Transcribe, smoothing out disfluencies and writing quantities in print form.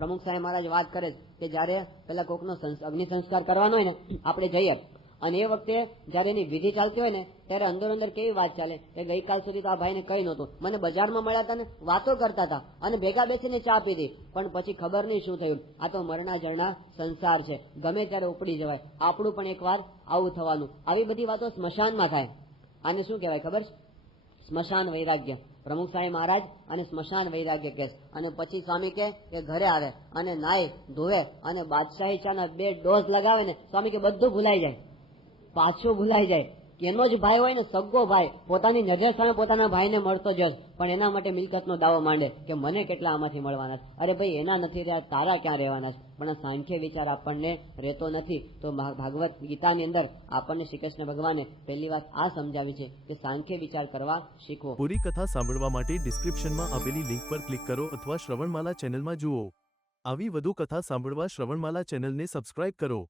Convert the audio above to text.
પ્રમુખ સાહેબ મહારાજ વાત કરે કે જયારે પેલા કોકનો અગ્નિ સંસ્કાર કરવાનો હોય ને આપણે જઈએ અને એ વખતે જયારે એની વિધિ ચાલતી હોય ને ત્યારે અંદર અંદર કેવી વાત ચાલે કે ગઈકાલ સુધી તો આ ભાઈને કઈ નહોતું, મને બજારમાં મળ્યા હતા ને વાતો કરતા હતા અને ભેગા બેસીને ચા પીધી, પણ પછી ખબર નહીં શું થયું, આ તો મરણા જરણા સંસાર છે, ગમે ત્યારે ઉપડી જવાય, આપણું પણ એકવાર આવું થવાનું. આવી બધી વાતો સ્મશાનમાં થાય. આને શું કહેવાય ખબર છે? સ્મશાન વૈરાગ્ય. પ્રમુખ સાહેબ મહારાજ અને સ્મશાન વૈરાગ્ય કેસ. અને પછી સ્વામી કે ઘરે આવે અને નાય ધોવે અને બાદશાહી ચાના 2 ડોઝ લગાવે ને સ્વામી કે બધું ભૂલાઈ જાય, પાછું ભૂલાઈ જાય. એનો જ ભાઈ હોય ને, સગ્ગો ભાઈ, પોતાની નજર સામે પોતાના ભાઈને મળતો જ, પણ એના માટે મિલકતનો દાવો માંડે કે મને કેટલા આમાંથી મળવાના છે. અરે ભાઈ, એના નથી રહ્યા, તારા ક્યાં રહેવાના છે? પણ આ સાંખ્ય વિચાર આપણને રહેતો નથી. તો ભાગવત ગીતાની અંદર આપણને શ્રી કૃષ્ણ ભગવાને પહેલી વાત આ સમજાવી છે કે સાંખ્ય વિચાર કરવા શીખવો. પૂરી કથા સાંભળવા માટે ડિસ્ક્રિપ્શનમાં આપેલી લિંક પર ક્લિક કરો અથવા શ્રવણમાલા ચેનલમાં જુઓ. આવી વધુ કથા સાંભળવા શ્રવણમાલા ચેનલને સબસ્ક્રાઇબ કરો.